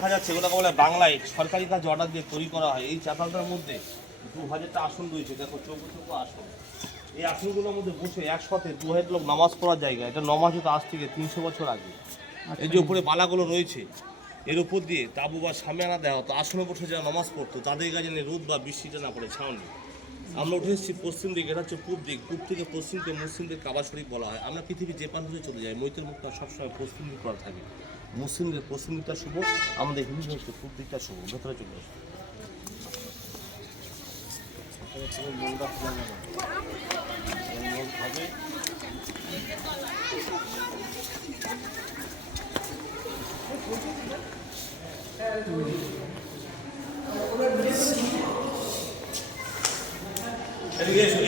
দেখা যাচ্ছে এগুলোকে বলে বাংলায় সরকারি কাজ অর্ডার দিয়ে তৈরি করা হয়। এই চাতালটার মধ্যে 2000টা আসন রয়েছে, দেখো চৌকো চৌকো আসন। এই আসনগুলোর মধ্যে বসে একসাথে 2000 লোক নামাজ পড়ার জায়গা। এটা নামাজ হতো আজ থেকে 300 বছর আগে। এই যে উপরে বালাগুলো রয়েছে এর উপর দিয়ে তাবু বা সামিয়ানা দেওয়া হতো, আসনে বসে যারা নামাজ পড়তো তাদের কাছে রোদ বা বৃষ্টিটা না পড়ে ছাউনি। আমরা উঠে এসেছি পশ্চিম দিক, এটা হচ্ছে পূব দিক। পূব থেকে পশ্চিমকে মুসলিমদের কাবা শরীফ বলা হয়। আমরা পৃথিবীর যে প্রান্তে চলে যাই মৈত্রের মুখটা সবসময় পশ্চিম দিক করা থাকে। মুসলিমদের পশ্চিম দিকটা শুভ, আমাদের হিন্দু হচ্ছে পূব দিকটা শুভ। ভেতরে চলে আসবে।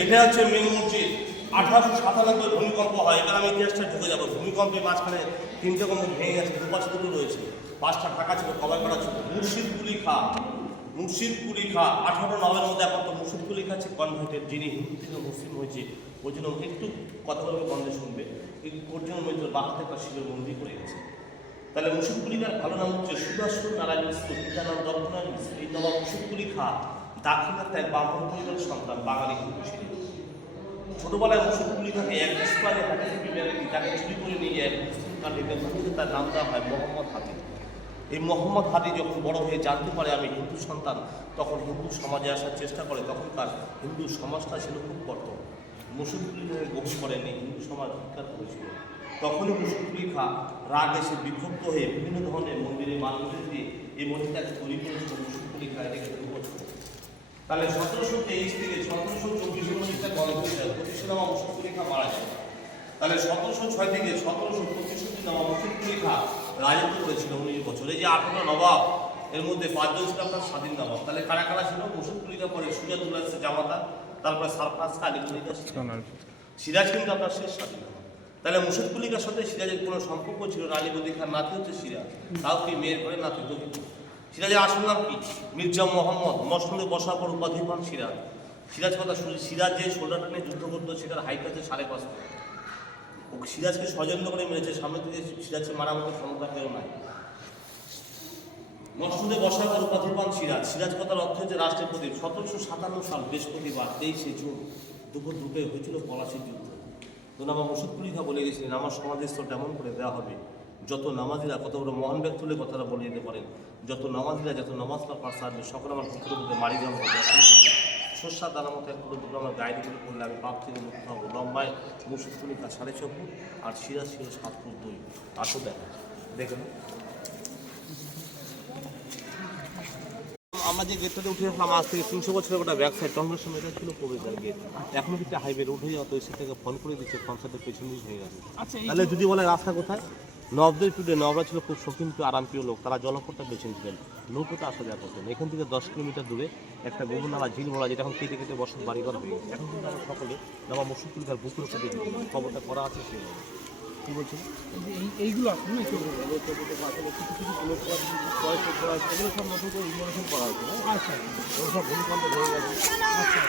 এটা হচ্ছে মেন মসজিদ। 1897 ভূমিকম্প হয়। এবার আমি ইতিহাসটা ঢুকে যাবো। ভূমিকম্পে মাঝখানে 3টে কম্প ভেঙে গেছে, দুপাশে দুটো রয়েছে, 5টা ফাঁকা ছিল, কভার করা ছিল। মুর্শিদকুলি খাঁ 1809-এর মধ্যে এখন তো মুর্শিদকুলি খাঁ হচ্ছে কনভার্টেড, যিনি হিন্দু থেকে মুসলিম হয়েছে। ওই জন্য একটু কথা বলবে বন্ধে শুনবে। এই অর্জুন মৈত্র বাহাতে একটা শিবের মন্দির করে গেছে। তাহলে মুর্শিদকুলি খাঁর ভালো নাম হচ্ছে সুদর্শন নারায়ণ মিশ্র, পিতার নাম দক্ষিণায়ন মিশ্র। এই নবাব মুর্শিদকুলি খাঁ দাক্ষিণাত্যে এক ব্রাহ্মণ পরিবারের সন্তান, বাঙালি হিন্দু ছিলেন। ছোটবেলায় মুর্শিদকুলি খাঁকে এক ইসলামে হাদিস বিজ্ঞানী তাকে চুরি করে নিয়ে যায় মুসলিম কান্ট্রিতে। তার নাম দেওয়া হয় মোহাম্মদ হাদি। এই মোহাম্মদ হাদি যখন বড় হয়ে জানতে পারে আমি হিন্দু সন্তান, তখন হিন্দু সমাজে আসার চেষ্টা করে। তখনকার হিন্দু সমাজটা ছিল খুব কঠোর। মুর্শিদকুলি খাঁকে গ্রহণ করেনি, হিন্দু সমাজ ধিক্কার করেছিল। তখনই মুর্শিদকুলি খাঁ রাগ এসে বিভক্ত হয়ে বিভিন্ন ধরনের মন্দিরে মানুষদের দিয়ে এই মন্দিরটাকে তৈরি করেছিল। মুর্শিদকুলি খাঁ এটাকে শুরু করছিল। তাহলে 1723 থেকে 1724 মধ্যে গল্প হয়ে যায়। 25 নামা মুর্শিদকুলি খাঁ মারা যায়। তাহলে 1706 থেকে 1725 নামা মুর্শিদকুলি খাঁ রাজত্ব করেছিল 19 বছর। এই যে 18টা নবাব, এর মধ্যে 5 জন ছিল আপনার স্বাধীন নবাব। তাহলে কারা কারা ছিল? মুর্শিদকুলি খাঁ পরে সুজাতুল্লাহ জামাতা, তারপরে সরফরাজ খান, সিরাজ কিন্তু আপনার শেষ স্বাধীন নবাব। তাহলে মুর্শিদকুলি খাঁর সাথে সিরাজের কোনো সম্পর্ক ছিল না। আলীবর্দী খান নাতি হচ্ছে সিরাজ, তাও কি মেয়ের পরে নাতি তো। সিরাজের আসল নাম কি? মির্জা মোহাম্মদ। মসনদে বসার পর উপাধি পান সিরাজ। সিরাজ কথা শুনি, সিরাজ যে সোল্ডারটা নিয়ে যুদ্ধ করতো সেটার হাইট আছে 5.5 ফুট। ও সিরাজকে ষড়যন্ত্র করে মেরেছে, সামনে থেকে সিরাজকে মারা মতো ক্ষমতা কেউ নাই। মসনদে বসার পর উপাধি পান সিরাজ। সিরাজ কথার অর্থ হচ্ছে রাষ্ট্রের প্রদীপ। 1757 সাল বৃহস্পতিবার 23শে জুন দুপুর 2টায় হয়েছিল পলাশির যুদ্ধ। তো নামা মুর্শিদকুলি খাঁ বলে গেছিলেন আমার সমাজের স্তরটা এমন করে দেওয়া হবে যত নামাজিরা, কত বড় মহান ব্যক্তি হলে কথাটা বলে যেতে পারেন, যত নামাজিরা যত নামাজ পাঠ আসবে সকলে আমার পুকুরের মধ্যে মারি জন্ম শস্যা দানার মতো একটু দুটো আমার গায়ে দিকে করলে আমি পাপ থেকে মুক্ত হবো। লম্বায় মুর্শিদকুলি খাঁ 6.5 ফুট আর সিরাজ ছিল 7 ফুট 2। আসো দেখা দেখে না। আমরা যে গেটটাতে উঠে আসলাম আজ থেকে 300 বছরের গোটা ব্যাক সাইড, তখন সময় এটা ছিল প্রবেশদ্বার গেট। এখন কিন্তু হাইওয়ে রোড হয়ে যাতো, সে থেকে ফোন করে দিচ্ছে কনসার্টের পেছন দিকে হয়ে গেছে। তাহলে যদি বলে রাস্তা কোথায়, নবদের টুডে নবরা ছিল খুব শৌখিন আরামপ্রিয় লোক, তারা জলপথটা বেছে নিয়েছিলেন, নৌকোতে আসা যাওয়া করতেন। এখান থেকে 10 কিলোমিটার দূরে একটা গগননালা ঝিল বলা, যেটা এখন কেটে কেটে বসত বাড়িঘর হয়ে গেছে। এখন কিন্তু আমরা সকলে নবাব মুর্শিদকুলি খাঁর বুকের উপর দিয়ে খবরটা করা আছে। সে কি বলছেন এইগুলো আসলে না কিছু সব নতুন করে ইনফরমেশন করা হয়েছে। আচ্ছা, সব ভূমিকম্প হয়ে গেছে। আচ্ছা।